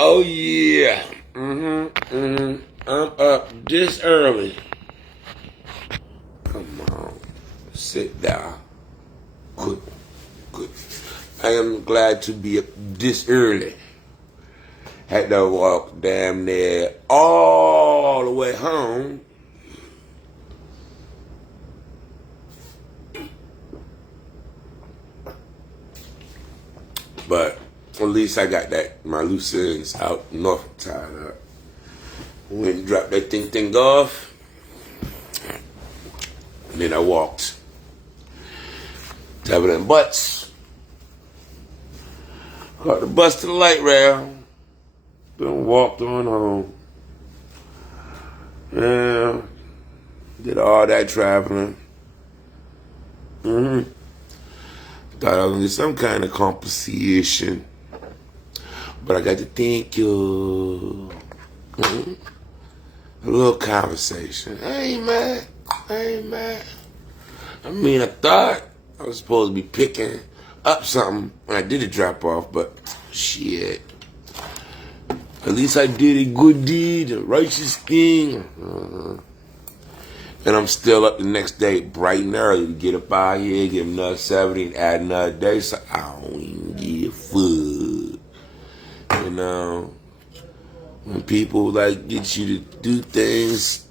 Oh yeah. I'm up this early. Come on. Sit down. Good. Good. I am glad to be up this early. Had to walk damn near all the way home. But at least I got my loose ends out north tied up. Went and dropped that thing off. And then I walked. Tapping them butts. Caught the bus to the light rail. Then walked on home. Yeah. Did all that traveling. Thought I was gonna get some kind of compensation. But I got to thank you. A little conversation. I ain't mad. I mean, I thought I was supposed to be picking up something when I did a drop off, but shit. At least I did a good deed, a righteous thing. And I'm still up the next day bright and early to get up out here, get another 70 and add another day, so I don't even give a fuck. You know, when people like get you to do things,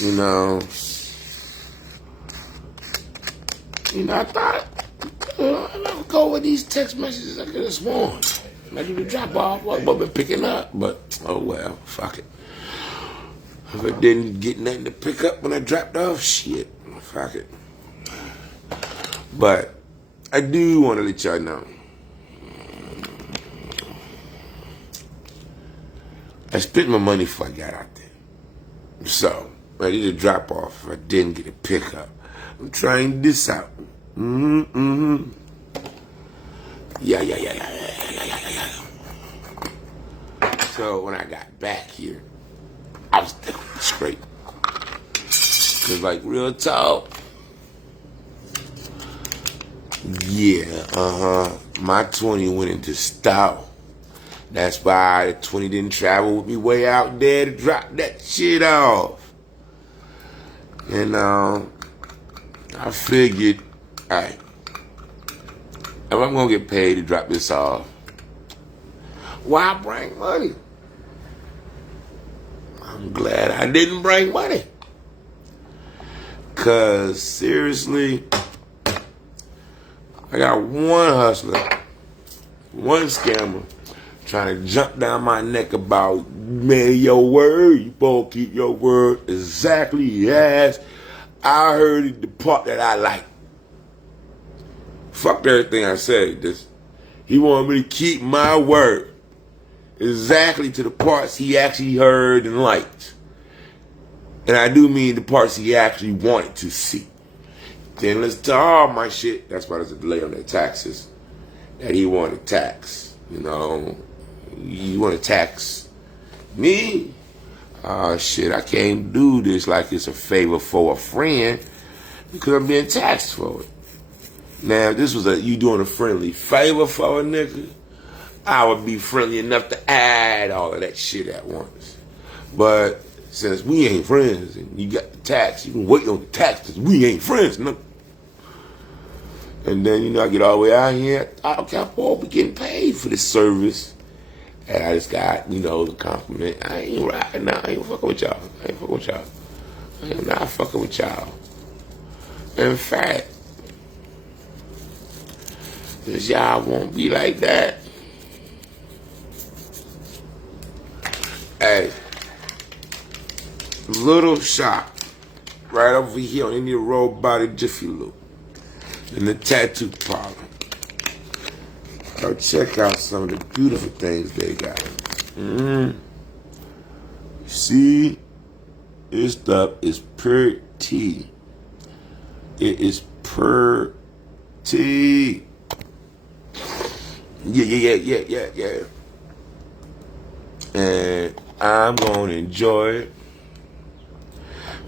you know, I thought, I'll go with these text messages I could have sworn. Like you could drop off, I've been picking up, but oh well, fuck it. If I didn't get nothing to pick up when I dropped off, shit, fuck it. But I do want to let y'all know. I spent my money before I got out there. So, I did a drop off if I didn't get a pickup. I'm trying this out. Yeah. So when I got back here, I was definitely straight. Cause like real talk, my 20 went into style. That's why the 20 didn't travel with me way out there to drop that shit off. And I figured, alright, if I'm gonna get paid to drop this off, why bring money? I'm glad I didn't bring money. Cause seriously, I got one hustler, one scammer trying to jump down my neck about, man, your word, you supposed to keep your word exactly as I heard it, the part that I like. Fuck everything I said. He wanted me to keep my word exactly to the parts he actually heard and liked. And I do mean the parts he actually wanted to see. Then listen to all my shit. That's why there's a delay on their taxes that he wanted to tax. You know, you want to tax me? Oh shit, I can't do this like it's a favor for a friend because I'm being taxed for it. Now, if this was you doing a friendly favor for a nigga, I would be friendly enough to add all of that shit at once. But since we ain't friends and you got the tax, you can wait on the tax because we ain't friends, no. And then, I get all the way out here, I can't be getting paid for this service. And I just got, the compliment. I ain't riding now. I ain't fucking with y'all. I am not fucking with y'all. In fact, since y'all won't be like that, hey, little shop right over here on Indian Road by the Jiffy Lube in the tattoo parlor. Go check out some of the beautiful things they got. See, this stuff is pretty. It is pretty. Yeah. And I'm gonna enjoy it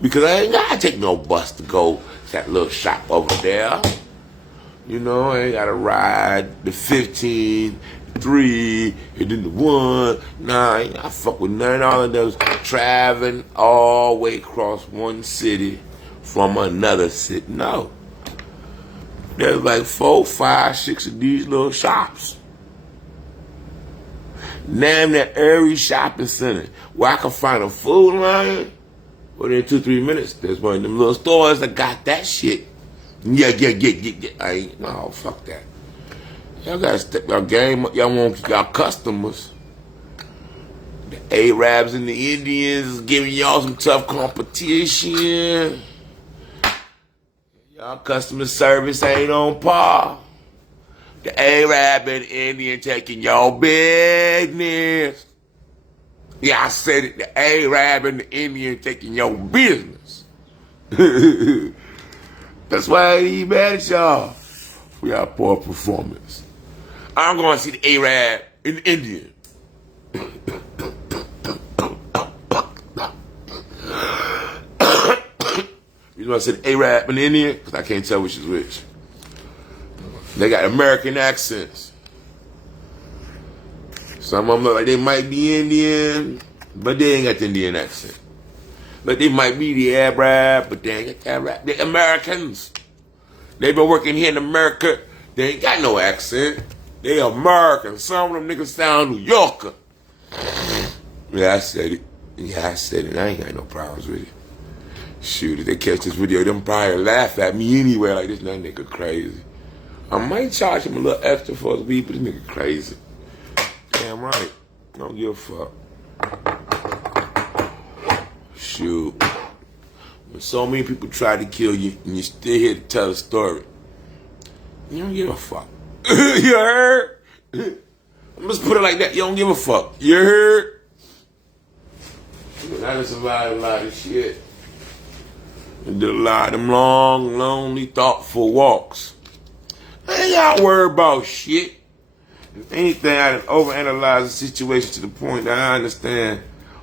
because I ain't gotta take no bus to go to that little shop over there. I ain't gotta ride the 15 the 3, and then the 1. Nah, I fuck with none of all of those traveling all the way across one city from another city. No. There's like 4, 5, 6 of these little shops. Damn near every shopping center where I can find a food line, within 2-3 minutes, there's one of them little stores that got that shit. Yeah. I ain't, no, fuck that. Y'all gotta step your game up. Y'all want y'all customers. The Arabs and the Indians giving y'all some tough competition. Y'all customer service ain't on par. The Arab and Indian taking your business. Yeah, I said it. The Arab and the Indian taking your business. That's why I ain't even mad at y'all for y'all poor performance. I'm going to see the Arab and the Indian. You know I said the Arab and the Indian? Because I can't tell which is which. They got American accents. Some of them look like they might be Indian, but they ain't got the Indian accent. But they might be the Arab, but they ain't got the Arab. They're Americans. They been working here in America. They ain't got no accent. They American. Some of them niggas sound New Yorker. Yeah, I said it. I ain't got no problems with it. Shoot, if they catch this video, them probably laugh at me anyway. Like, this nigga crazy. I might charge him a little extra for his weed, but this nigga crazy. Damn right. Don't give a fuck. Shoot. When so many people try to kill you and you still here to tell a story, you don't give a fuck. You heard? I'm just put it like that. You don't give a fuck. You heard? I done survived a lot of shit. And did a lot of them long, lonely, thoughtful walks. I ain't got to worry about shit. If anything, I done overanalyze the situation to the point that I understand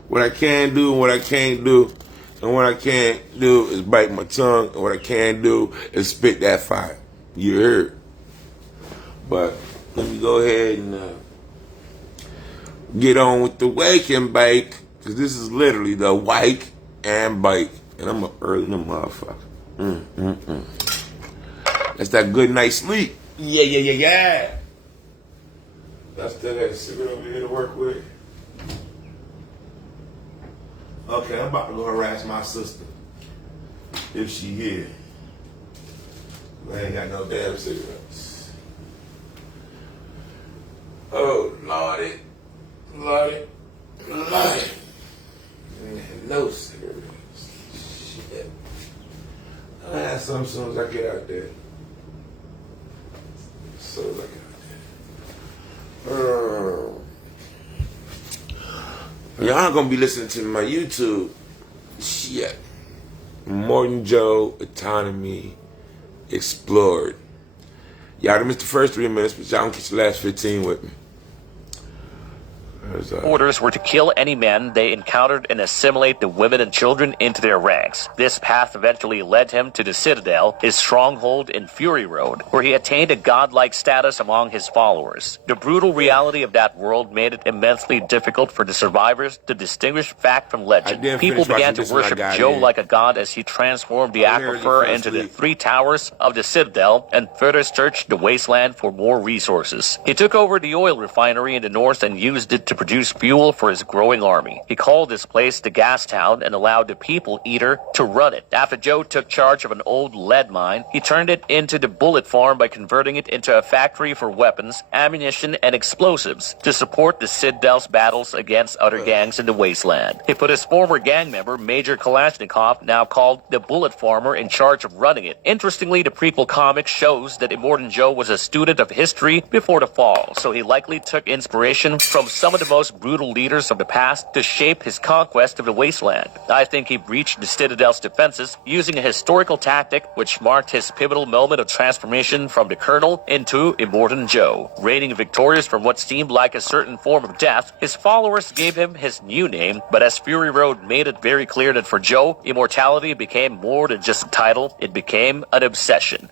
what I can do and what I can't do. And what I can't do is bite my tongue. And what I can do is spit that fire. You heard? But let me go ahead and get on with the wake and bake. Because this is literally the wake and bake. And I'm up early in the motherfucker. That's that good night's sleep. Yeah. I still got a cigarette over here to work with. Okay, I'm about to go harass my sister. If she here. I ain't got no damn cigarettes. Oh, Lordy. I ain't got no cigarettes. Shit. I'll have some as soon as I get out there. Y'all gonna be listening to my YouTube. Shit. Morton Joe Autonomy Explored. Y'all done missed the first 3 minutes, but y'all gonna catch the last 15 with me. Orders were to kill any men they encountered and assimilate the women and children into their ranks. This path eventually led him to the Citadel, his stronghold in Fury Road, where he attained a godlike status among his followers. The brutal reality of that world made it immensely difficult for the survivors to distinguish fact from legend. People began to worship Joe like a god as he transformed the aquifer into the 3 towers of the Citadel and further searched the wasteland for more resources. He took over the oil refinery in the north and used it to produce fuel for his growing army. He called this place the Gas Town and allowed the People Eater to run it. After Joe took charge of an old lead mine, he turned it into the Bullet Farm by converting it into a factory for weapons, ammunition, and explosives to support the Citadel's battles against other gangs in the wasteland. He put his former gang member, Major Kalashnikov, now called the Bullet Farmer, in charge of running it. Interestingly, the prequel comic shows that Immortan Joe was a student of history before the fall, so he likely took inspiration from some of the most brutal leaders of the past to shape his conquest of the wasteland. I think he breached the Citadel's defenses using a historical tactic which marked his pivotal moment of transformation from the Colonel into Immortan Joe. Reigning victorious from what seemed like a certain form of death, his followers gave him his new name, but as Fury Road made it very clear that for Joe, immortality became more than just a title, it became an obsession.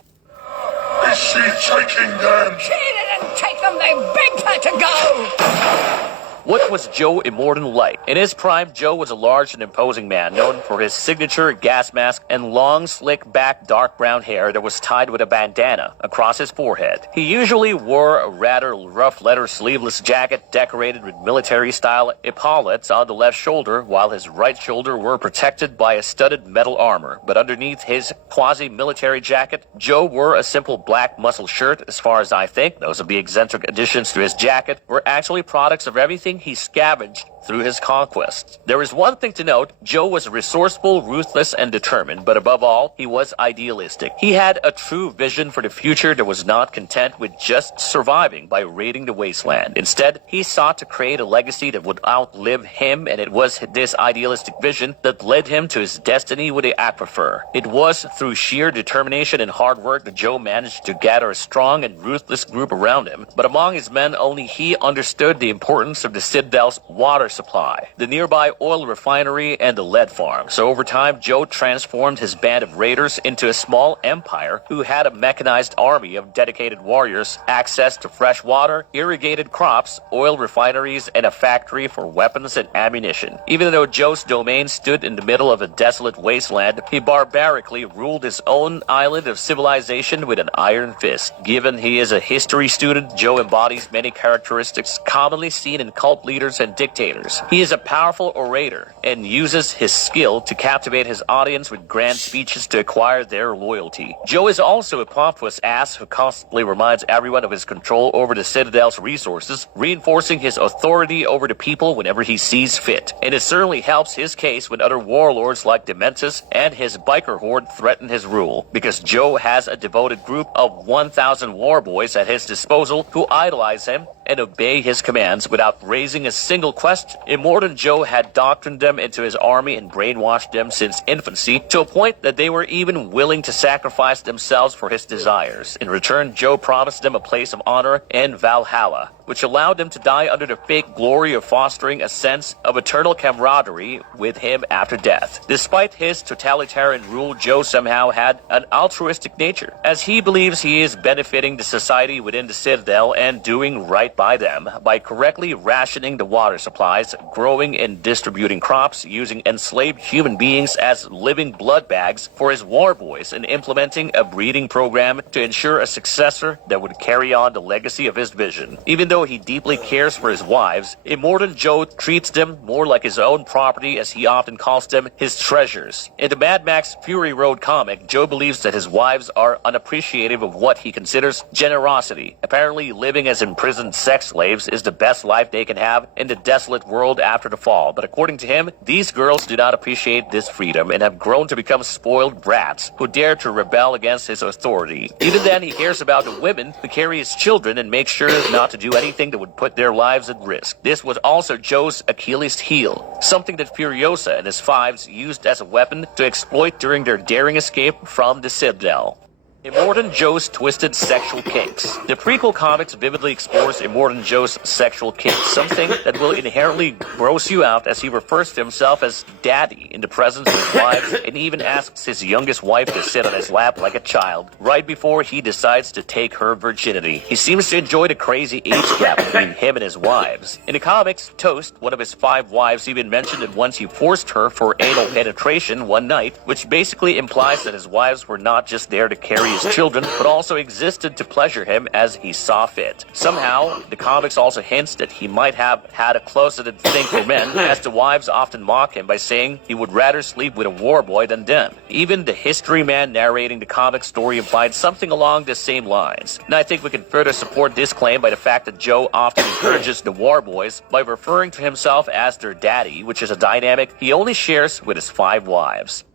Is she taking them? She didn't take them, they big to go! What was Joe Immortan like? In his prime, Joe was a large and imposing man, known for his signature gas mask and long, slick-back dark brown hair that was tied with a bandana across his forehead. He usually wore a rather rough leather sleeveless jacket decorated with military-style epaulets on the left shoulder, while his right shoulder were protected by a studded metal armor. But underneath his quasi-military jacket, Joe wore a simple black muscle shirt. As far as I think, those of the eccentric additions to his jacket were actually products of everything he scavenged through his conquests. There is one thing to note: Joe was resourceful, ruthless, and determined, but above all, he was idealistic. He had a true vision for the future that was not content with just surviving by raiding the wasteland. Instead, he sought to create a legacy that would outlive him, and it was this idealistic vision that led him to his destiny with the Aquifer. It was through sheer determination and hard work that Joe managed to gather a strong and ruthless group around him, but among his men, only he understood the importance of the Citadel's water supply, the nearby oil refinery, and the lead farm. So over time, Joe transformed his band of raiders into a small empire who had a mechanized army of dedicated warriors, access to fresh water, irrigated crops, oil refineries, and a factory for weapons and ammunition. Even though Joe's domain stood in the middle of a desolate wasteland, he barbarically ruled his own island of civilization with an iron fist. Given he is a history student, Joe embodies many characteristics commonly seen in cult leaders and dictators. He is a powerful orator and uses his skill to captivate his audience with grand speeches to acquire their loyalty. Joe is also a pompous ass who constantly reminds everyone of his control over the Citadel's resources, reinforcing his authority over the people whenever he sees fit. And it certainly helps his case when other warlords like Dementus and his biker horde threaten his rule, because Joe has a devoted group of 1,000 war boys at his disposal who idolize him and obey his commands without raising a single question. Immortan Joe had doctrined them into his army and brainwashed them since infancy, to a point that they were even willing to sacrifice themselves for his desires. In return, Joe promised them a place of honor in Valhalla, which allowed them to die under the fake glory of fostering a sense of eternal camaraderie with him after death. Despite his totalitarian rule, Joe somehow had an altruistic nature, as he believes he is benefiting the society within the Citadel and doing right by them by correctly rationing the water supplies, growing and distributing crops, using enslaved human beings as living blood bags for his war boys, and implementing a breeding program to ensure a successor that would carry on the legacy of his vision. Even though he deeply cares for his wives, Immortan Joe treats them more like his own property, as he often calls them his treasures. In the Mad Max Fury Road comic, Joe believes that his wives are unappreciative of what he considers generosity. Apparently, living as imprisoned sex slaves is the best life they can have in the desolate world after the fall. But according to him, these girls do not appreciate this freedom and have grown to become spoiled brats who dare to rebel against his authority. Even then, he cares about the women who carry his children and makes sure not to do anything that would put their lives at risk. This was also Joe's Achilles heel, something that Furiosa and his fives used as a weapon to exploit during their daring escape from the Citadel. Immortan Joe's twisted sexual kinks. The prequel comics vividly explores Immortan Joe's sexual kinks, something that will inherently gross you out, as he refers to himself as daddy in the presence of his wives, and even asks his youngest wife to sit on his lap like a child, right before he decides to take her virginity. He seems to enjoy the crazy age gap between him and his wives. In the comics, Toast, one of his 5 wives, even mentioned that once he forced her for anal penetration one night, which basically implies that his wives were not just there to carry his children, but also existed to pleasure him as he saw fit. Somehow, the comics also hints that he might have had a closeted thing for men, as the wives often mock him by saying he would rather sleep with a war boy than them. Even the history man narrating the comic story implied something along the same lines. And I think we can further support this claim by the fact that Joe often encourages the war boys by referring to himself as their daddy, which is a dynamic he only shares with his 5 wives.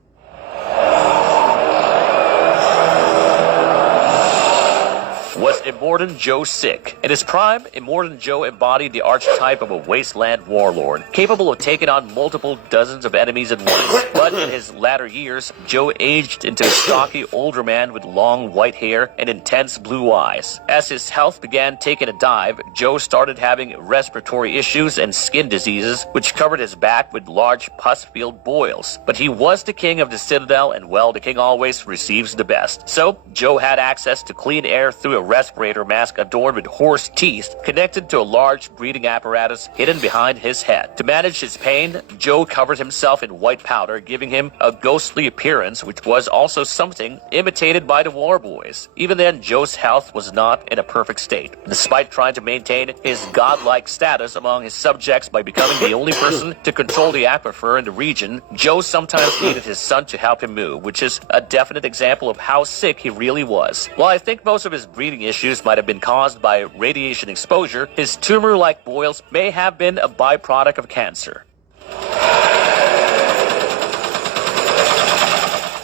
Was Immortan Joe sick? In his prime, Immortan Joe embodied the archetype of a wasteland warlord, capable of taking on multiple dozens of enemies at once. But in his latter years, Joe aged into a stocky older man with long white hair and intense blue eyes. As his health began taking a dive, Joe started having respiratory issues and skin diseases, which covered his back with large pus-filled boils. But he was the king of the Citadel, and well, the king always receives the best. So, Joe had access to clean air through a respirator mask adorned with horse teeth connected to a large breathing apparatus hidden behind his head. To manage his pain, Joe covered himself in white powder, giving him a ghostly appearance, which was also something imitated by the War Boys. Even then, Joe's health was not in a perfect state. Despite trying to maintain his godlike status among his subjects by becoming the only person to control the aquifer in the region, Joe sometimes needed his son to help him move, which is a definite example of how sick he really was. While I think most of his breathing issues might have been caused by radiation exposure, his tumor-like boils may have been a byproduct of cancer.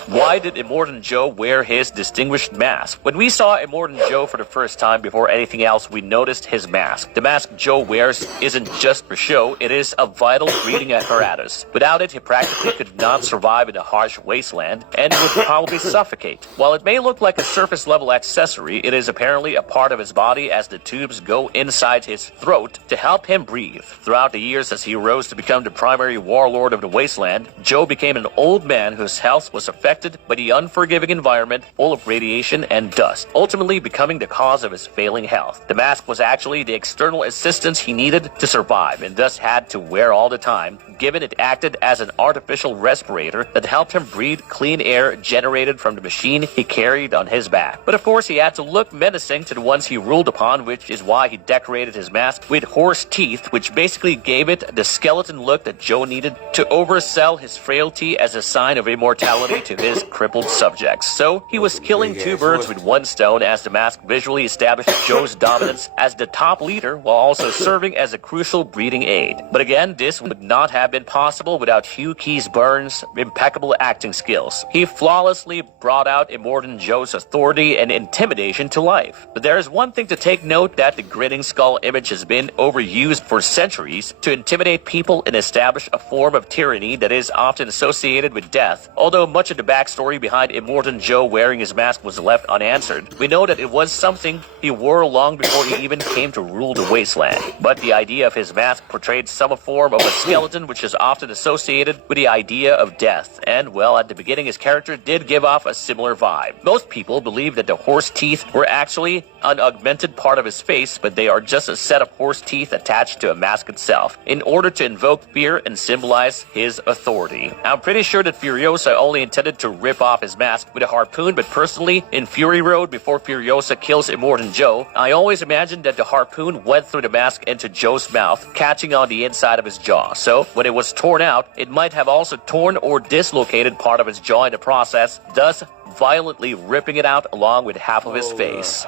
Why did Immortan Joe wear his distinguished mask? When we saw Immortan Joe for the first time, before anything else, we noticed his mask. The mask Joe wears isn't just for show, it is a vital breathing apparatus. Without it, he practically could not survive in a harsh wasteland and would probably suffocate. While it may look like a surface-level accessory, it is apparently a part of his body, as the tubes go inside his throat to help him breathe. Throughout the years as he rose to become the primary warlord of the wasteland, Joe became an old man whose health was affected by the unforgiving environment full of radiation and dust, ultimately becoming the cause of his failing health. The mask was actually the external assistance he needed to survive, and thus had to wear all the time, given it acted as an artificial respirator that helped him breathe clean air generated from the machine he carried on his back. But of course, he had to look menacing to the ones he ruled upon, which is why he decorated his mask with horse teeth, which basically gave it the skeleton look that Joe needed to oversell his frailty as a sign of immortality to his crippled subjects. So he was killing two birds with one stone, as the mask visually established Joe's dominance as the top leader while also serving as a crucial breathing aid. But again, this would not have been possible without Hugh Keys-Byrne's impeccable acting skills. He flawlessly brought out Immortan Joe's authority and intimidation to life. But there is one thing to take note, that the grinning skull image has been overused for centuries to intimidate people and establish a form of tyranny that is often associated with death. Although much of the backstory behind Immortan Joe wearing his mask was left unanswered, we know that it was something he wore long before he even came to rule the wasteland. But the idea of his mask portrayed some form of a skeleton, which is often associated with the idea of death, and well, at the beginning his character did give off a similar vibe. Most people believe that the horse teeth were actually an augmented part of his face, but they are just a set of horse teeth attached to a mask itself, in order to invoke fear and symbolize his authority. I'm pretty sure that Furiosa only intended to rip off his mask with a harpoon, but personally, in Fury Road, before Furiosa kills Immortan Joe, I always imagined that the harpoon went through the mask into Joe's mouth, catching on the inside of his jaw. So, when it was torn out, it might have also torn or dislocated part of his jaw in the process, thus violently ripping it out along with half of his face.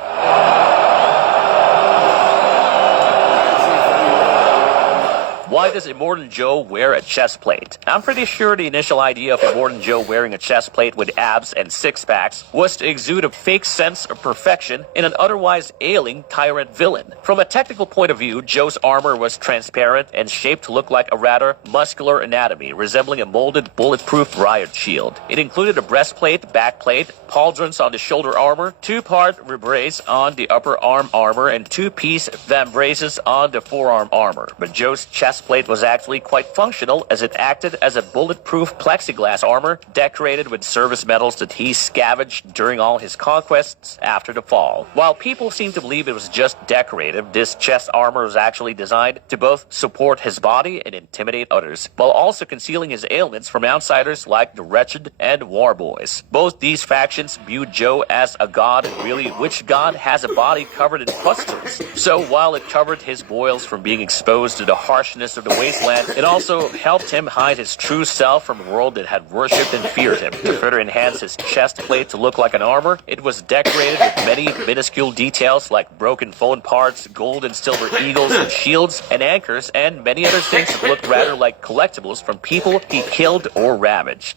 Why does Immortan Joe wear a chest plate? I'm pretty sure the initial idea of Immortan Joe wearing a chest plate with abs and six-packs was to exude a fake sense of perfection in an otherwise ailing tyrant villain. From a technical point of view, Joe's armor was transparent and shaped to look like a rather muscular anatomy, resembling a molded bulletproof riot shield. It included a breastplate, backplate, pauldrons on the shoulder armor, two-part rebrace on the upper arm armor, and two-piece vambraces on the forearm armor. But Joe's chest plate was actually quite functional, as it acted as a bulletproof plexiglass armor decorated with service medals that he scavenged during all his conquests after the fall. While people seem to believe it was just decorative, this chest armor was actually designed to both support his body and intimidate others, while also concealing his ailments from outsiders like the Wretched and War Boys. Both these factions viewed Joe as a god, and really, which god has a body covered in pustules? So while it covered his boils from being exposed to the harshness of the wasteland, it also helped him hide his true self from a world that had worshipped and feared him. To further enhance his chest plate to look like an armor, it was decorated with many minuscule details like broken phone parts, gold and silver eagles and shields and anchors, and many other things that looked rather like collectibles from people he killed or ravaged.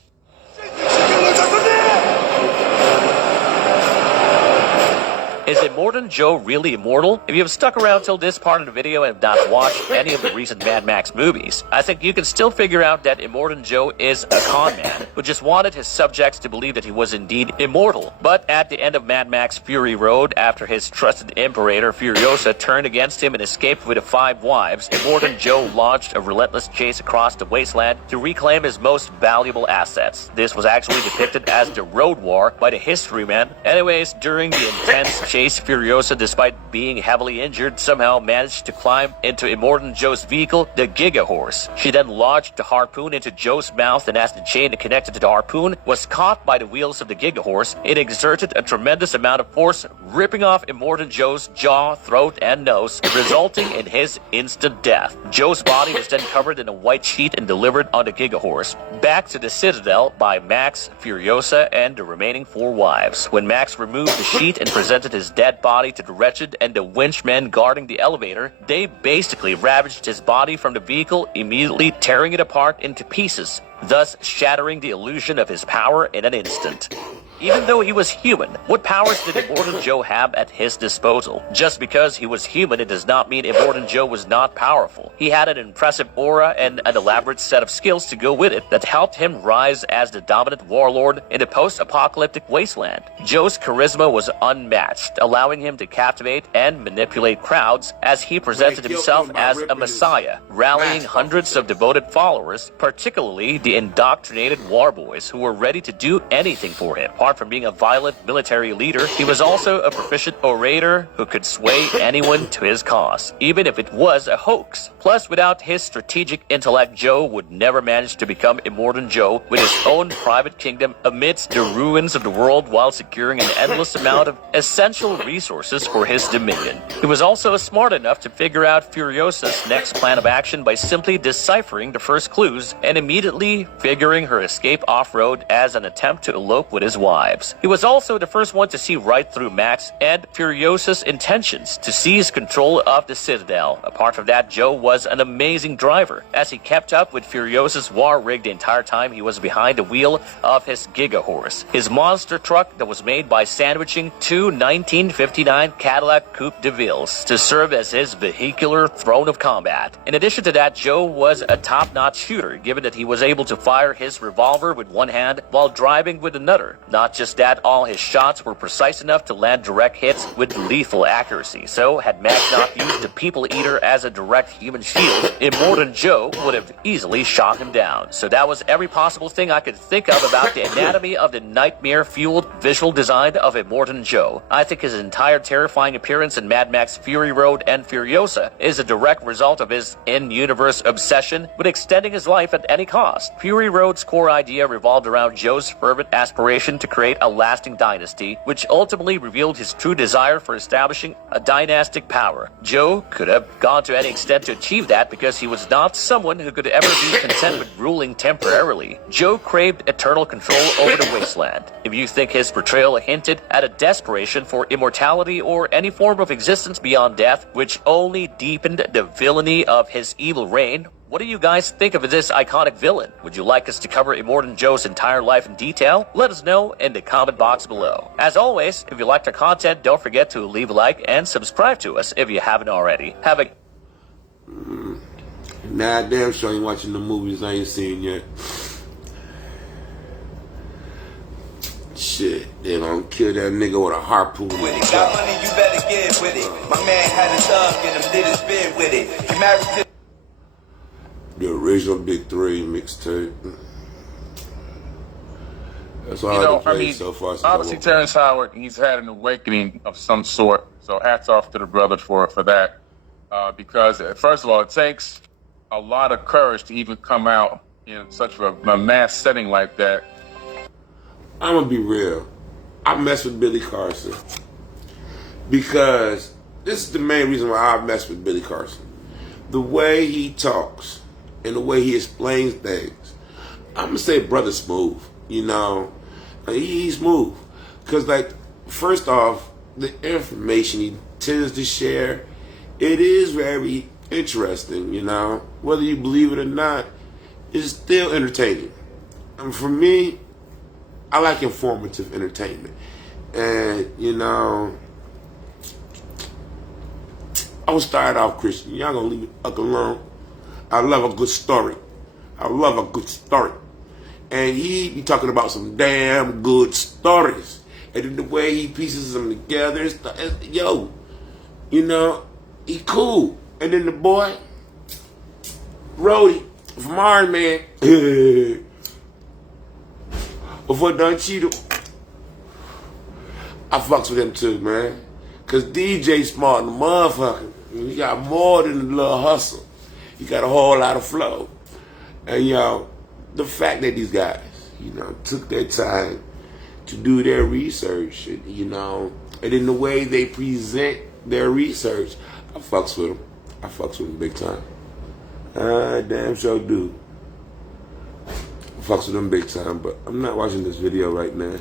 Is Immortan Joe really immortal? If you have stuck around till this part of the video and have not watched any of the recent Mad Max movies, I think you can still figure out that Immortan Joe is a con man who just wanted his subjects to believe that he was indeed immortal. But at the end of Mad Max Fury Road, after his trusted Imperator Furiosa turned against him and escaped with the 5 wives, Immortan Joe launched a relentless chase across the wasteland to reclaim his most valuable assets. This was actually depicted as the Road War by the History Man. Anyways, during the intense chase chase, Furiosa, despite being heavily injured, somehow managed to climb into Immortan Joe's vehicle, the Giga Horse. She then lodged the harpoon into Joe's mouth, and as the chain connected to the harpoon was caught by the wheels of the Giga Horse, it exerted a tremendous amount of force, ripping off Immortan Joe's jaw, throat, and nose, resulting in his instant death. Joe's body was then covered in a white sheet and delivered on the Giga Horse back to the Citadel by Max, Furiosa, and the remaining 4 wives. When Max removed the sheet and presented his dead body to the Wretched and the winchmen guarding the elevator, they basically ravaged his body from the vehicle, immediately tearing it apart into pieces, thus shattering the illusion of his power in an instant. Even though he was human, what powers did Immortan Joe have at his disposal? Just because he was human, it does not mean Immortan Joe was not powerful. He had an impressive aura and an elaborate set of skills to go with it that helped him rise as the dominant warlord in the post-apocalyptic wasteland. Joe's charisma was unmatched, allowing him to captivate and manipulate crowds as he presented himself as a messiah, rallying hundreds of devoted followers, particularly the indoctrinated war boys who were ready to do anything for him. Apart from being a violent military leader, he was also a proficient orator who could sway anyone to his cause, even if it was a hoax. Plus, without his strategic intellect, Joe would never manage to become Immortan Joe with his own private kingdom amidst the ruins of the world while securing an endless amount of essential resources for his dominion. He was also smart enough to figure out Furiosa's next plan of action by simply deciphering the first clues and immediately figuring her escape off-road as an attempt to elope with his wives. He was also the first one to see right through Max and Furiosa's intentions to seize control of the Citadel. Apart from that, Joe was an amazing driver, as he kept up with Furiosa's war rig the entire time he was behind the wheel of his Giga Horse, his monster truck that was made by sandwiching 2 1959 Cadillac Coupe de Villes to serve as his vehicular throne of combat. In addition to that, Joe was a top-notch shooter, given that he was able to fire his revolver with one hand while driving with another. Not just that, all his shots were precise enough to land direct hits with lethal accuracy. So, had Max not used the People Eater as a direct human shield, Immortan Joe would have easily shot him down. So that was every possible thing I could think of about the anatomy of the nightmare-fueled visual design of Immortan Joe. I think his entire terrifying appearance in Mad Max Fury Road and Furiosa is a direct result of his in-universe obsession with extending his life at any cost. Fury Road's core idea revolved around Joe's fervent aspiration to create a lasting dynasty, which ultimately revealed his true desire for establishing a dynastic power. Joe could have gone to any extent to achieve that because he was not someone who could ever be content with ruling temporarily. Joe craved eternal control over the wasteland. If you think his portrayal hinted at a desperation for immortality or any form of existence beyond death, which only deepened the villainy of his evil reign, what do you guys think of this iconic villain? Would you like us to cover Immortan Joe's entire life in detail? Let us know in the comment box below. As always, if you liked our content, don't forget to leave a like and subscribe to us if you haven't already. Have a... Nah, damn sure ain't watching the movies I ain't seen yet. Shit, they gonna kill that nigga with a harpoon. With it. Got money, you better get with it. My man had a thug and him did his bid with it. He married to the original Big 3 mixtape. That's all I mean, so far. Obviously, Terrence Howard, he's had an awakening of some sort. So hats off to the brother for that. Because, first of all, it takes a lot of courage to even come out in such a mass setting like that. I'm going to be real. I mess with Billy Carson because this is the main reason why I mess with Billy Carson. The way he talks and the way he explains things. I'm going to say brother smooth, you know. He's smooth. Because, like, first off, the information he tends to share, it is very interesting, you know. Whether you believe it or not, it's still entertaining. And for me, I like informative entertainment. And, you know, I was started off Christian. Y'all gonna leave me alone. I love a good story. I love a good story. And he be talking about some damn good stories. And then the way he pieces them together, yo, you know, he cool. And then the boy, Rhodey, from Iron Man, before Don Cheadle, I fucks with him too, man. Cause DJ smart than the motherfucker. He got more than a little hustle. He got a whole lot of flow. And yo, the fact that these guys, took their time to do their research, and in the way they present their research, I fucks with them. I fucks with them big time. I damn sure do. I fucks with them big time, but I'm not watching this video right now.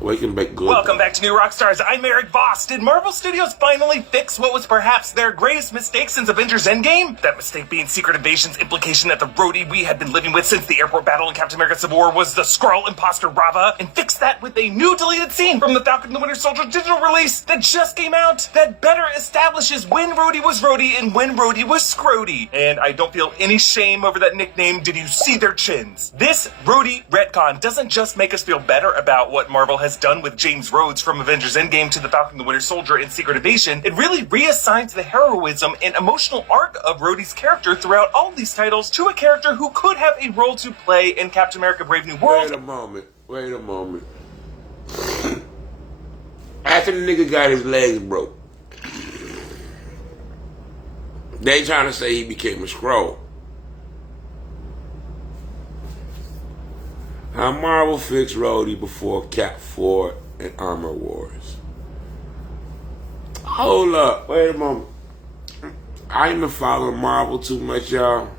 Waking back good. Welcome back to New Rockstars. I'm Eric Voss. Did Marvel Studios finally fix what was perhaps their greatest mistake since Avengers Endgame? That mistake being Secret Invasion's implication that the Rhodey we had been living with since the airport battle in Captain America Civil War was the Skrull imposter Rava, and fix that with a new deleted scene from the Falcon and the Winter Soldier digital release that just came out that better establishes when Rhodey was Rhodey and when Rhodey was Scrody. And I don't feel any shame over that nickname. Did you see their chins? This Rhodey retcon doesn't just make us feel better about what Marvel has done with James Rhodes from Avengers Endgame to the Falcon and the Winter Soldier and Secret Invasion. It really reassigns the heroism and emotional arc of Rhodey's character throughout all of these titles to a character who could have a role to play in Captain America Brave New World. Wait a moment. After the nigga got his legs broke, they trying to say he became a Skrull. How Marvel fixed Rhodey before Cap 4 and Armor Wars. Hold up, wait a moment. I ain't been following Marvel too much, y'all.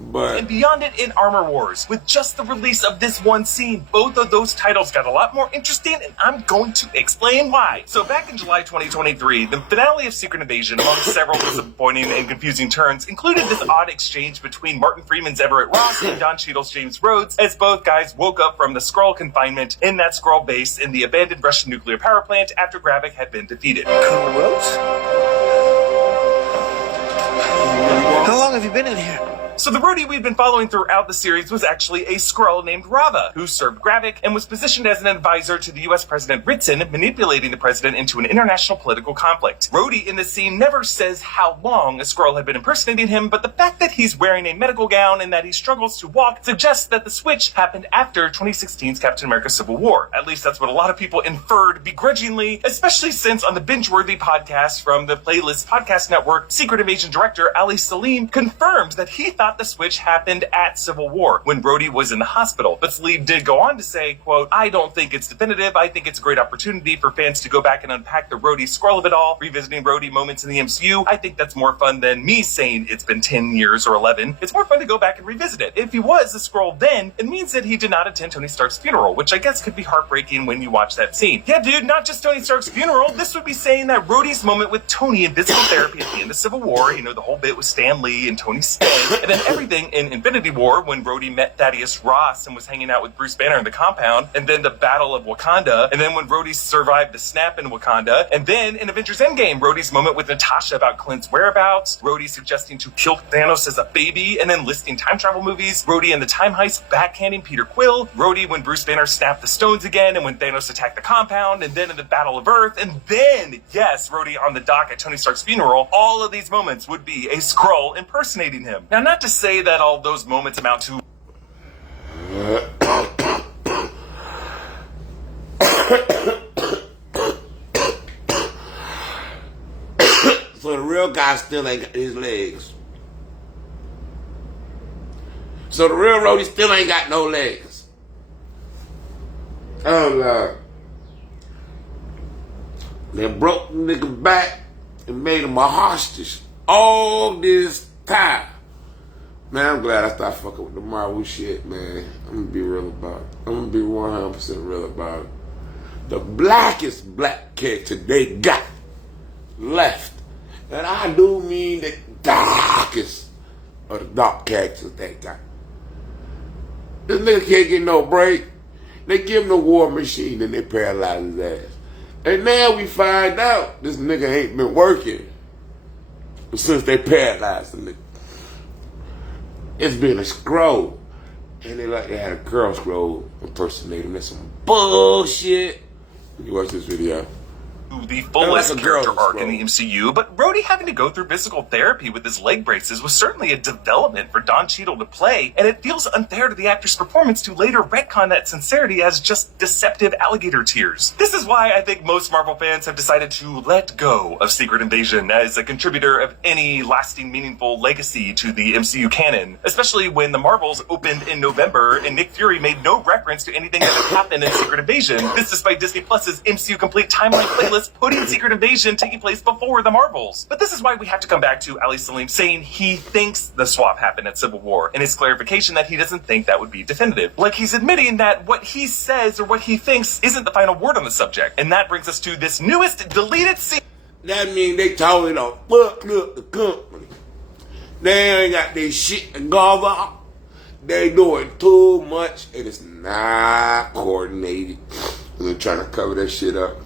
But and beyond it in Armor Wars, with just the release of this one scene, both of those titles got a lot more interesting, and I'm going to explain why. So back in July 2023, the finale of Secret Invasion, among several disappointing and confusing turns, included this odd exchange between Martin Freeman's Everett Ross and Don Cheadle's James Rhodes, as both guys woke up from the Skrull confinement in that Skrull base in the abandoned Russian nuclear power plant after Gravik had been defeated. Gross? How long have you been in here? So the Rhodey we'd been following throughout the series was actually a Skrull named Rava, who served Gravik and was positioned as an advisor to the US President Ritson, manipulating the president into an international political conflict. Rhodey in this scene never says how long a Skrull had been impersonating him, but the fact that he's wearing a medical gown and that he struggles to walk suggests that the switch happened after 2016's Captain America Civil War. At least that's what a lot of people inferred begrudgingly, especially since on the binge-worthy podcast from the Playlist Podcast Network, Secret Invasion director Ali Salim confirmed that he thought the switch happened at Civil War when Rhodey was in the hospital. But Salim did go on to say, quote, "I don't think it's definitive. I think it's a great opportunity for fans to go back and unpack the Rhodey Skrull of it all, revisiting Rhodey moments in the MCU. I think that's more fun than me saying it's been 10 years or 11. It's more fun to go back and revisit it. If he was a Skrull then, it means that he did not attend Tony Stark's funeral, which I guess could be heartbreaking when you watch that scene. Yeah, dude, not just Tony Stark's funeral. This would be saying that Rhodey's moment with Tony in physical therapy at the end of Civil War, the whole bit with Stan Lee and Tony Stark, and then everything in Infinity War when Rhodey met Thaddeus Ross and was hanging out with Bruce Banner in the compound, and then the Battle of Wakanda, and then when Rhodey survived the snap in Wakanda, and then in Avengers Endgame, Rhodey's moment with Natasha about Clint's whereabouts, Rhodey suggesting to kill Thanos as a baby, and then listing time travel movies, Rhodey and the time heist backhanding Peter Quill, Rhodey when Bruce Banner snapped the stones again, and when Thanos attacked the compound, and then in the Battle of Earth, and then, yes, Rhodey on the dock at Tony Stark's funeral. All of these moments would be a Skrull impersonating him. Now, not to say that all those moments amount to so the real guy still ain't got his legs. So the real Rhodey still ain't got no legs. Oh Lord. They broke the nigga back and made him a hostage all this time. Man, I'm glad I stopped fucking with the Marvel shit, man. I'm gonna be real about it. I'm gonna be 100% real about it. The blackest black character they got left, and I do mean the darkest of the dark characters they got. This nigga can't get no break. They give him the war machine and they paralyze his ass. And now we find out this nigga ain't been working since they paralyzed the nigga. It's been a Skrull. And they had a girl Skrull impersonate him. That's some bullshit. You watch this video. the fullest Like a girl character arc in scroll. the MCU, but Rhodey having to go through physical therapy with his leg braces was certainly a development for Don Cheadle to play, and it feels unfair to the actor's performance to later retcon that sincerity as just deceptive alligator tears. This is why I think most Marvel fans have decided to let go of Secret Invasion as a contributor of any lasting meaningful legacy to the MCU canon, especially when the Marvels opened in November and Nick Fury made no reference to anything that had happened in Secret Invasion. This despite Disney Plus's MCU Complete Timeline playlist putting Secret Invasion taking place before the Marvels. But this is why we have to come back to Ali Salim saying he thinks the swap happened at Civil War, and his clarification that he doesn't think that would be definitive. Like he's admitting that what he says or what he thinks isn't the final word on the subject. And that brings us to this newest deleted scene. That mean they totally don't fuck up the company. They ain't got their shit together. They doing too much and it's not coordinated. They're trying to cover that shit up.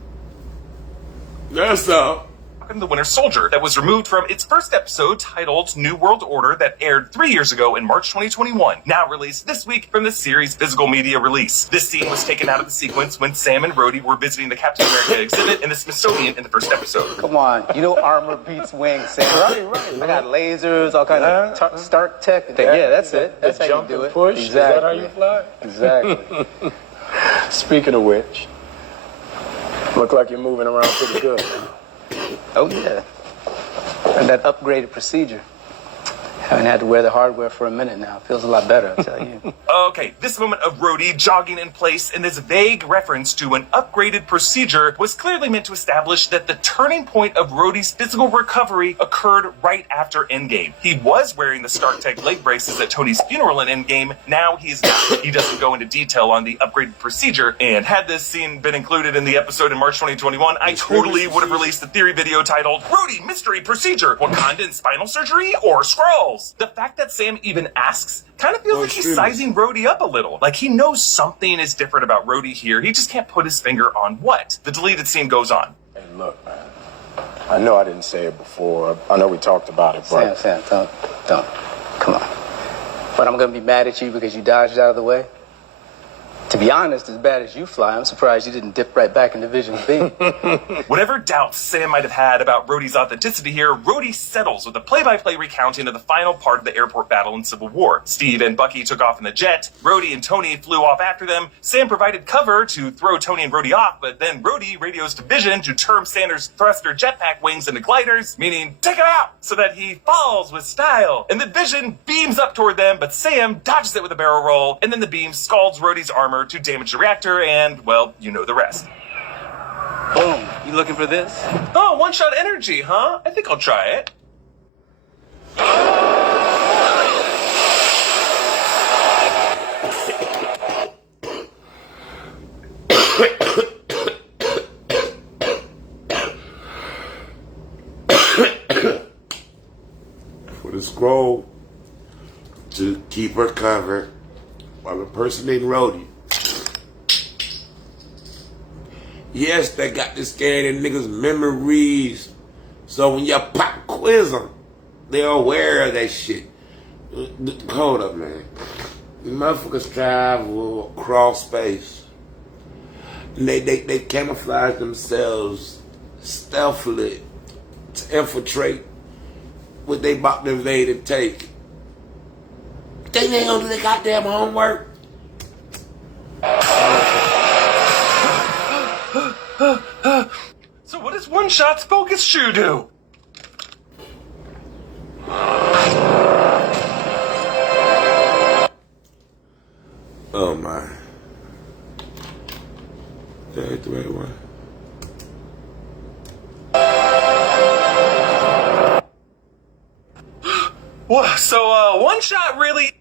That's all. The Winter Soldier that was removed from its first episode titled New World Order that aired 3 years ago in March 2021, now released this week from the series' physical media release. This scene was taken out of the sequence when Sam and Rhodey were visiting the Captain America exhibit in the Smithsonian in the first episode. Come on, you know armor beats wings, Sam. Right. I got lasers, all kinds of Stark tech. Yeah, that's it. That's how you do it. Push. Exactly. Is that how you fly? Exactly. Speaking of which, look like you're moving around pretty good. Oh yeah. And that upgraded procedure. Haven't had to wear the hardware for a minute now. Feels a lot better, I tell you. Okay, this moment of Rhodey jogging in place and this vague reference to an upgraded procedure was clearly meant to establish that the turning point of Rhodey's physical recovery occurred right after Endgame. He was wearing the Stark Tech leg braces at Tony's funeral in Endgame, now he's not. He doesn't go into detail on the upgraded procedure, and had this scene been included in the episode in March 2021, I totally would have released a theory video titled, Rhodey Mystery Procedure, Wakandan Spinal Surgery or Skrulls? The fact that Sam even asks kind of feels like he's sizing Rhodey up a little. Like he knows something is different about Rhodey here. He just can't put his finger on what. The deleted scene goes on. Hey, look, man. I know I didn't say it before. I know we talked about it, but... Sam, don't. Come on. But I'm gonna be mad at you because you dodged out of the way? To be honest, as bad as you fly, I'm surprised you didn't dip right back into Vision's beam. Whatever doubts Sam might have had about Rhodey's authenticity here, Rhodey settles with a play-by-play recounting of the final part of the airport battle in Civil War. Steve and Bucky took off in the jet, Rhodey and Tony flew off after them, Sam provided cover to throw Tony and Rhodey off, but then Rhodey radios to Vision to turn Sanders' thruster jetpack wings into gliders, meaning take it out, so that he falls with style. And then Vision beams up toward them, but Sam dodges it with a barrel roll, and then the beam scalds Rhodey's armor to damage the reactor, and, well, you know the rest. Boom. You looking for this? Oh, one-shot energy, huh? I think I'll try it. For the scroll to keep her covered while impersonating Rhodey. Yes, they got to scan them niggas' memories. So when you pop quiz them, they're aware of that shit. Hold up, man. Motherfuckers travel across space. And they camouflage themselves stealthily to infiltrate what they about to invade and take. Think they ain't gonna do their goddamn homework? So what does One-Shot's focus shoe do? Oh my. That ain't the right one. So One-Shot really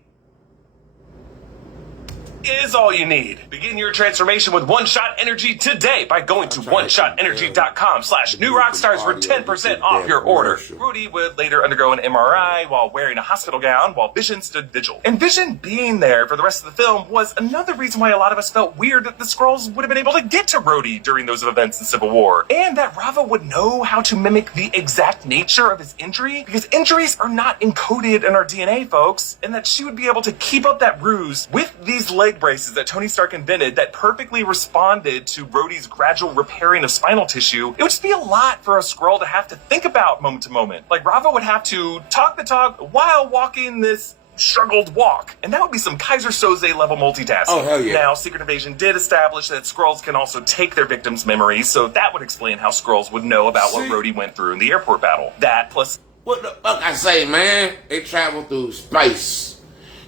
is all you need. Begin your transformation with One-Shot Energy today by going to oneshotenergy.com/newrockstars for 10% off your order. Rhodey would later undergo an MRI while wearing a hospital gown while Vision stood vigil. And Vision being there for the rest of the film was another reason why a lot of us felt weird that the Skrulls would have been able to get to Rhodey during those events in Civil War. And that Rava would know how to mimic the exact nature of his injury, because injuries are not encoded in our DNA, folks, and that she would be able to keep up that ruse with these leg leg braces that Tony Stark invented that perfectly responded to Rhodey's gradual repairing of spinal tissue, it would just be a lot for a Skrull to have to think about moment to moment. Like, Rava would have to talk the talk while walking this struggled walk. And that would be some Kaiser Soze level multitasking. Oh, hell yeah. Now, Secret Invasion did establish that Skrulls can also take their victims' memories, so that would explain how Skrulls would know about what Rhodey went through in the airport battle. That plus... What the fuck I say, man? They travel through space.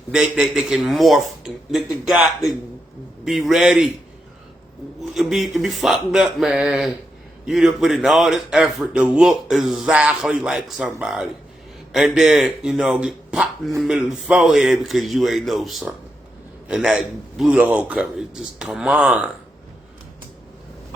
They can morph. They be ready. It be fucked up, man. You done put in all this effort to look exactly like somebody. And then, get popped in the middle of the forehead because you ain't know something. And that blew the whole cover. It just, come on.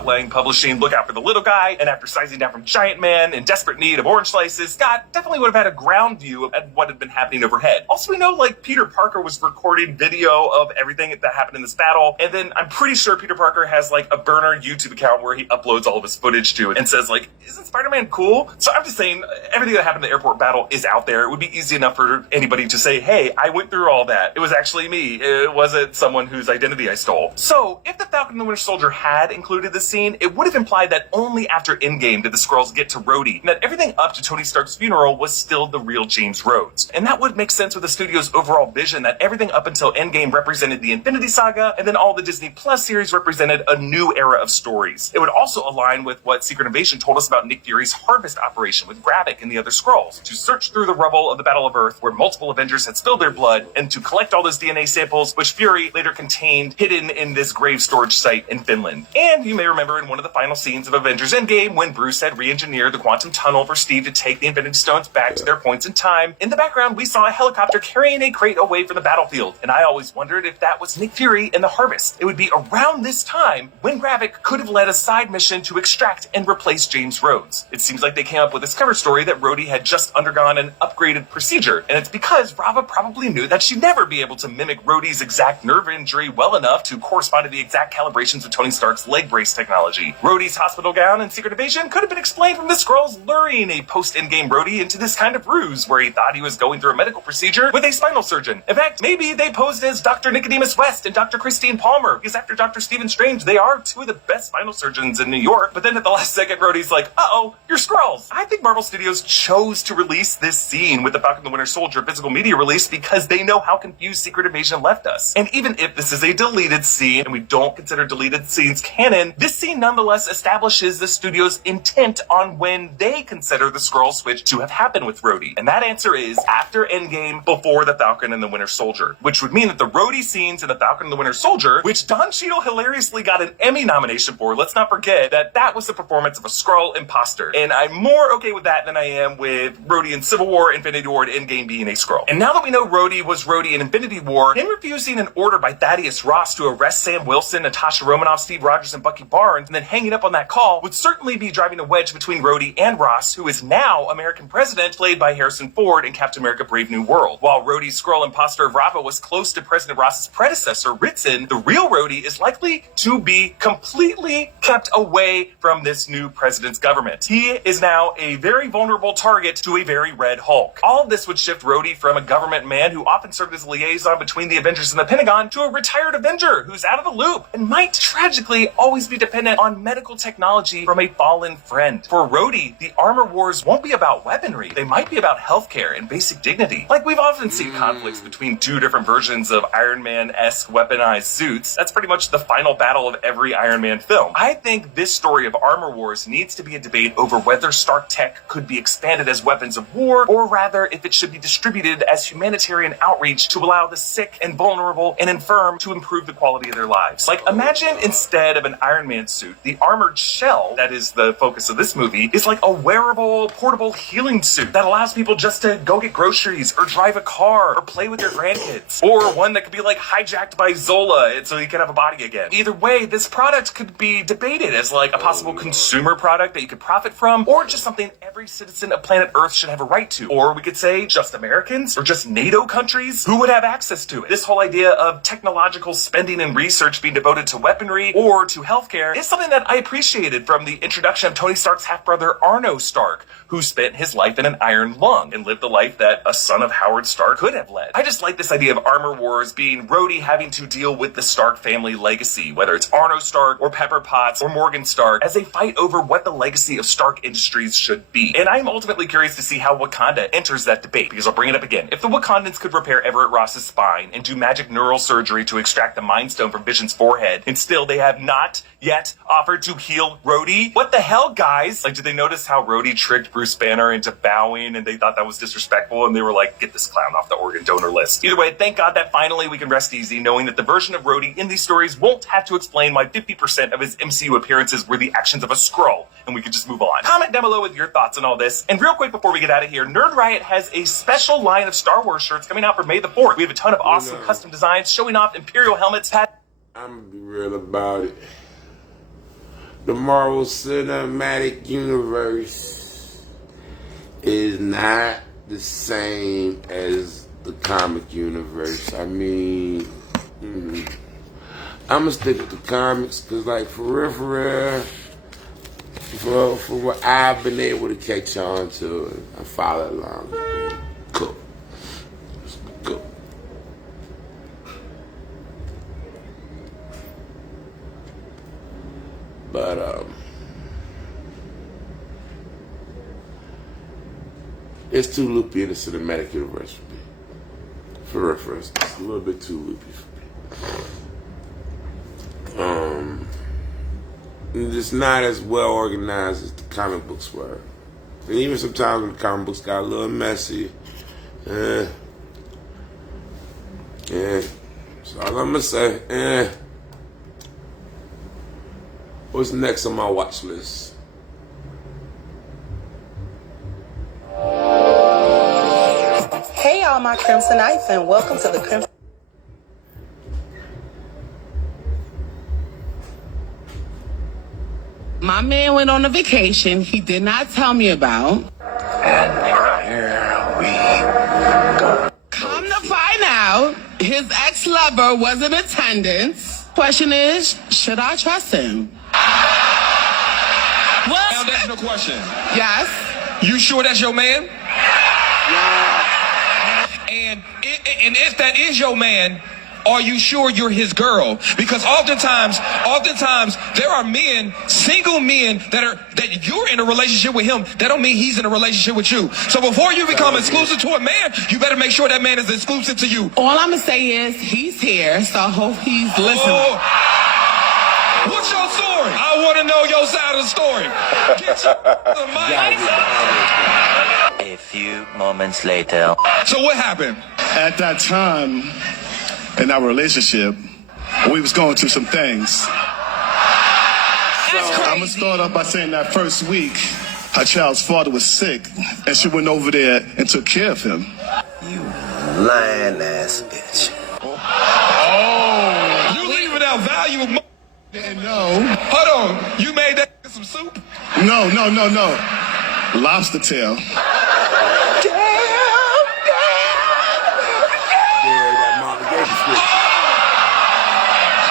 Lang Publishing, look out for the little guy, and after sizing down from Giant Man in desperate need of orange slices, Scott definitely would have had a ground view of what had been happening overhead. Also, we know, Peter Parker was recording video of everything that happened in this battle, and then I'm pretty sure Peter Parker has, a burner YouTube account where he uploads all of his footage to it and says, isn't Spider-Man cool? So I'm just saying, everything that happened in the airport battle is out there. It would be easy enough for anybody to say, hey, I went through all that. It was actually me. It wasn't someone whose identity I stole. So, if the Falcon and the Winter Soldier had included this scene, it would have implied that only after Endgame did the Skrulls get to Rhodey, and that everything up to Tony Stark's funeral was still the real James Rhodes. And that would make sense with the studio's overall vision that everything up until Endgame represented the Infinity Saga, and then all the Disney Plus series represented a new era of stories. It would also align with what Secret Invasion told us about Nick Fury's harvest operation with Gravik and the other Skrulls, to search through the rubble of the Battle of Earth where multiple Avengers had spilled their blood, and to collect all those DNA samples, which Fury later contained hidden in this grave storage site in Finland. And you may remember in one of the final scenes of Avengers Endgame when Bruce had re-engineered the quantum tunnel for Steve to take the Infinity Stones back to their points in time. In the background, we saw a helicopter carrying a crate away from the battlefield, and I always wondered if that was Nick Fury in the Harvest. It would be around this time when Gravik could have led a side mission to extract and replace James Rhodes. It seems like they came up with this cover story that Rhodey had just undergone an upgraded procedure, and it's because Rava probably knew that she'd never be able to mimic Rhodey's exact nerve injury well enough to correspond to the exact calibrations of Tony Stark's leg brace technology. Rhodey's hospital gown in Secret Invasion could have been explained from the Skrulls luring a post-Endgame Rhodey into this kind of ruse where he thought he was going through a medical procedure with a spinal surgeon. In fact, maybe they posed as Dr. Nicodemus West and Dr. Christine Palmer, because after Dr. Stephen Strange, they are two of the best spinal surgeons in New York. But then at the last second, Rhodey's like, uh-oh, you're Skrulls. I think Marvel Studios chose to release this scene with the Falcon and the Winter Soldier physical media release because they know how confused Secret Invasion left us. And even if this is a deleted scene, and we don't consider deleted scenes canon, this scene nonetheless establishes the studio's intent on when they consider the Skrull switch to have happened with Rhodey. And that answer is after Endgame, before the Falcon and the Winter Soldier, which would mean that the Rhodey scenes in the Falcon and the Winter Soldier, which Don Cheadle hilariously got an Emmy nomination for, let's not forget that that was the performance of a Skrull imposter. And I'm more okay with that than I am with Rhodey in Civil War, Infinity War, and Endgame being a Skrull. And now that we know Rhodey was Rhodey in Infinity War, him refusing an order by Thaddeus Ross to arrest Sam Wilson, Natasha Romanoff, Steve Rogers, and Bucky Barnes, and then hanging up on that call would certainly be driving a wedge between Rhodey and Ross, who is now American President, played by Harrison Ford in Captain America Brave New World. While Rhodey's Skrull imposter of Rava was close to President Ross's predecessor, Ritson, the real Rhodey is likely to be completely kept away from this new president's government. He is now a very vulnerable target to a very red Hulk. All of this would shift Rhodey from a government man who often served as a liaison between the Avengers and the Pentagon to a retired Avenger who's out of the loop and might tragically always be dependent on medical technology from a fallen friend. For Rhodey, the armor wars won't be about weaponry. They might be about healthcare and basic dignity. Like we've often seen conflicts between two different versions of Iron Man-esque weaponized suits. That's pretty much the final battle of every Iron Man film. I think this story of armor wars needs to be a debate over whether Stark tech could be expanded as weapons of war, or rather if it should be distributed as humanitarian outreach to allow the sick and vulnerable and infirm to improve the quality of their lives. Like imagine instead of an Iron Man suit, the armored shell, that is the focus of this movie, is like a wearable, portable healing suit that allows people just to go get groceries or drive a car or play with their grandkids. Or one that could be like hijacked by Zola and so you can have a body again. Either way, this product could be debated as like a possible consumer product that you could profit from, or just something every citizen of planet Earth should have a right to. Or we could say just Americans, or just NATO countries who would have access to it. This whole idea of technological spending and research being devoted to weaponry or to healthcare is something that I appreciated from the introduction of Tony Stark's half-brother Arno Stark, who spent his life in an iron lung and lived the life that a son of Howard Stark could have led. I just like this idea of armor wars being Rhodey having to deal with the Stark family legacy, whether it's Arno Stark or Pepper Potts or Morgan Stark, as they fight over what the legacy of Stark Industries should be. And I'm ultimately curious to see how Wakanda enters that debate, because I'll bring it up again. If the Wakandans could repair Everett Ross's spine and do magic neural surgery to extract the Mind Stone from Vision's forehead, and still they have not yet offered to heal Rhodey, what the hell, guys? Like, did they notice how Rhodey tricked Bruce Banner into bowing and they thought that was disrespectful, and they were like, get this clown off the organ donor list? Either way, thank God that finally we can rest easy knowing that the version of Rhodey in these stories won't have to explain why 50% of his MCU appearances were the actions of a Skrull, and we can just move on. Comment down below with your thoughts on all this. And real quick before we get out of here, Nerd Riot has a special line of Star Wars shirts coming out for May the 4th. We have a ton of awesome custom designs showing off Imperial helmets. I'm gonna be real about it. The Marvel Cinematic Universe is not the same as the comic universe. I mean, I'm gonna stick with the comics because, like, for real, for what I've been able to catch on to, I follow along. Cool. Cool. But it's too loopy in the cinematic universe for me. For reference, it's a little bit too loopy for me. It's not as well organized as the comic books were. And even sometimes when the comic books got a little messy, that's all I'm gonna say. What's next on my watch list? Hey, all my Crimsonites, and welcome to the Crimson. My man went on a vacation he did not tell me about. And here we go. Come to find out, his ex-lover was in attendance. Question is, should I trust him? What? Now that's no question. Yes. You sure that's your man? And if that is your man, are you sure you're his girl? Because oftentimes there are men, single men that you're in a relationship with him. That don't mean he's in a relationship with you. So before you become exclusive to a man, you better make sure that man is exclusive to you. All I'm gonna say is he's here, so I hope he's listening. What's your story? I want to know your side of the story. Get your mic. A few moments later. So what happened? At that time in our relationship, we was going through some things. So I'm gonna start off by saying that first week, her child's father was sick, and she went over there and took care of him. You lying ass bitch. Oh, you leaving out valuable. Didn't know. Hold on, you made that some soup? No. Lobster tail.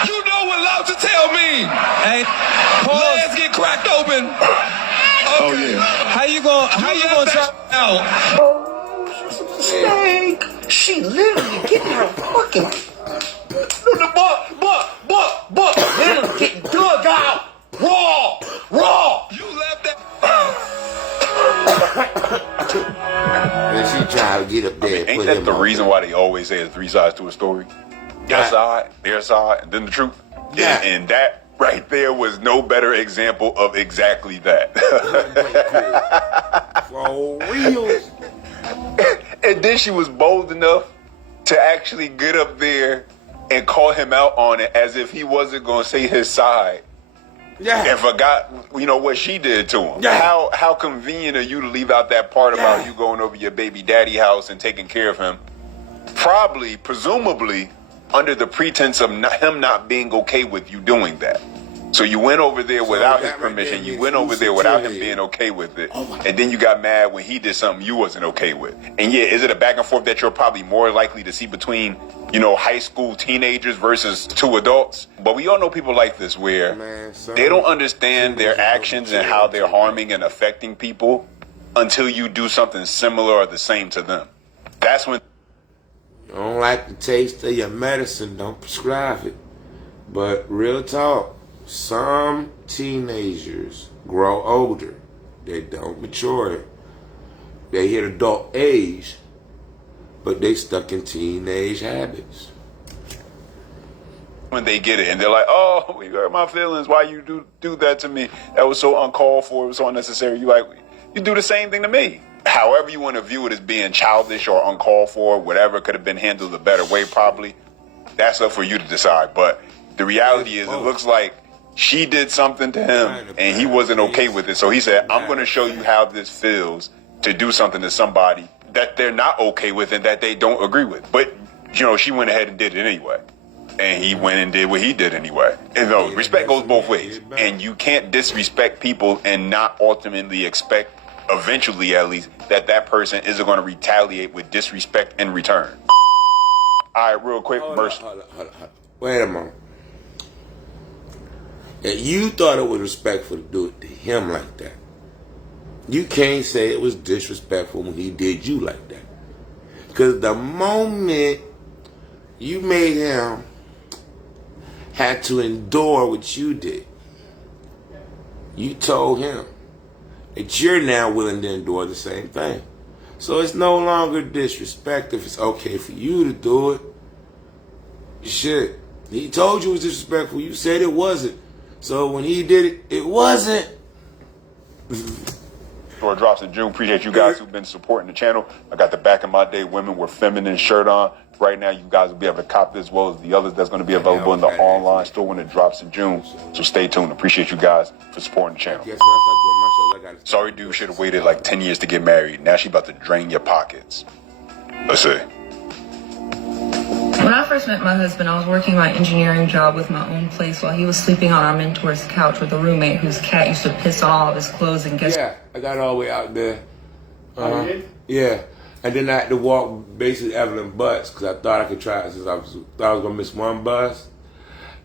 You know what lobster tail mean? Hey, legs get cracked open. Okay. Oh yeah. How you gonna try out? Oh, mistake. She literally getting her fucking. But literally getting dug out. Raw. You left that. And she tried to get up there. Ain't that the reason why they always say there's three sides to a story? Your side, their side, and then the truth. Yeah. And that right there was no better example of exactly that. For real. And then she was bold enough to actually get up there and call him out on it as if he wasn't going to say his side. Yeah. And forgot, what she did to him. Yeah. How convenient of you to leave out that part about you going over your baby daddy house and taking care of him. Presumably, under the pretense of him not being okay with you doing that. So you went over there without his permission. You went over there without him being okay with it. And then you got mad when he did something you wasn't okay with. And yeah, is it a back and forth that you're probably more likely to see between you know, high school teenagers versus 2 adults. But we all know people like this where they don't understand their actions and how they're harming and affecting people until you do something similar or the same to them. That's when you don't like the taste of your medicine, don't prescribe it. But real talk, some teenagers grow older. They don't mature. They hit adult age, but they stuck in teenage habits. When they get it and they're like, oh, you hurt my feelings. Why you do that to me? That was so uncalled for. It was so unnecessary. You do the same thing to me. However you want to view it as being childish or uncalled for, whatever could have been handled a better way probably, that's up for you to decide. But the reality is it looks like she did something to him and he wasn't okay with it. So he said, I'm going to show you how this feels to do something to somebody that they're not okay with and that they don't agree with. But, you know, she went ahead and did it anyway. And he went and did what he did anyway. And no, respect goes both ways. And you can't disrespect people and not ultimately expect, eventually at least, that person isn't going to retaliate with disrespect in return. All right, real quick, Mercy. Hold on. Wait a moment. And you thought it was respectful to do it to him like that. You can't say it was disrespectful when he did you like that. Because the moment you made him had to endure what you did, you told him that you're now willing to endure the same thing. So it's no longer disrespect if it's okay for you to do it. Shit. He told you it was disrespectful. You said it wasn't. So when he did it, it wasn't. Or drops in June. Appreciate you guys who've been supporting the channel. I got the Back in My Day Women Were Feminine shirt on. Right now, you guys will be able to cop this as well as the others that's going to be available in the online store when it drops in June. So stay tuned. Appreciate you guys for supporting the channel. Sorry, dude, should have waited like 10 years to get married. Now she about to drain your pockets. Let's see. When I first met my husband, I was working my engineering job with my own place while he was sleeping on our mentor's couch with a roommate whose cat used to piss on all of his clothes and guess. Yeah, I got all the way out there. Oh, you did? Yeah. And then I had to walk basically Evelyn Butts because I thought I could try, since thought I was going to miss one bus.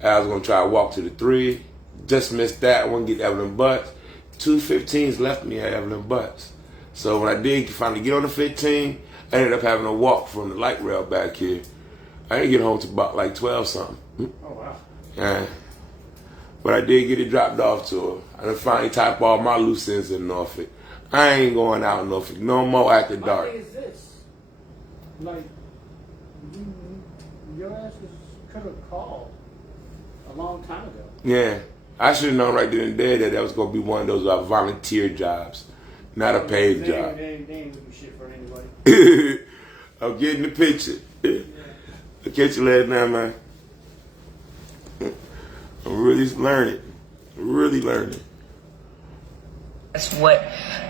And I was going to try to walk to the 3. Just missed that. I wouldn't get Evelyn Butts. 2 15s left me at Evelyn Butts. So when I did finally get on the 15, I ended up having to walk from the light rail back here. I didn't get home to about like 12 something. Oh, wow. Yeah. But I did get it dropped off to her. I done finally typed all my loose ends in Norfolk. I ain't going out in Norfolk no more after dark. My thing is this. Like, your ass could have called a long time ago. Yeah. I should have known right then and there that was going to be one of those volunteer jobs, not a paid job. They ain't gonna do shit for anybody. I'm getting the picture. I'll catch you later now, man. I'm really learning. That's what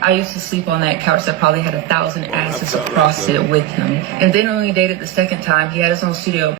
I used to sleep on that couch that probably had 1,000 asses across it with him. And then when we dated the second time, he had his own studio.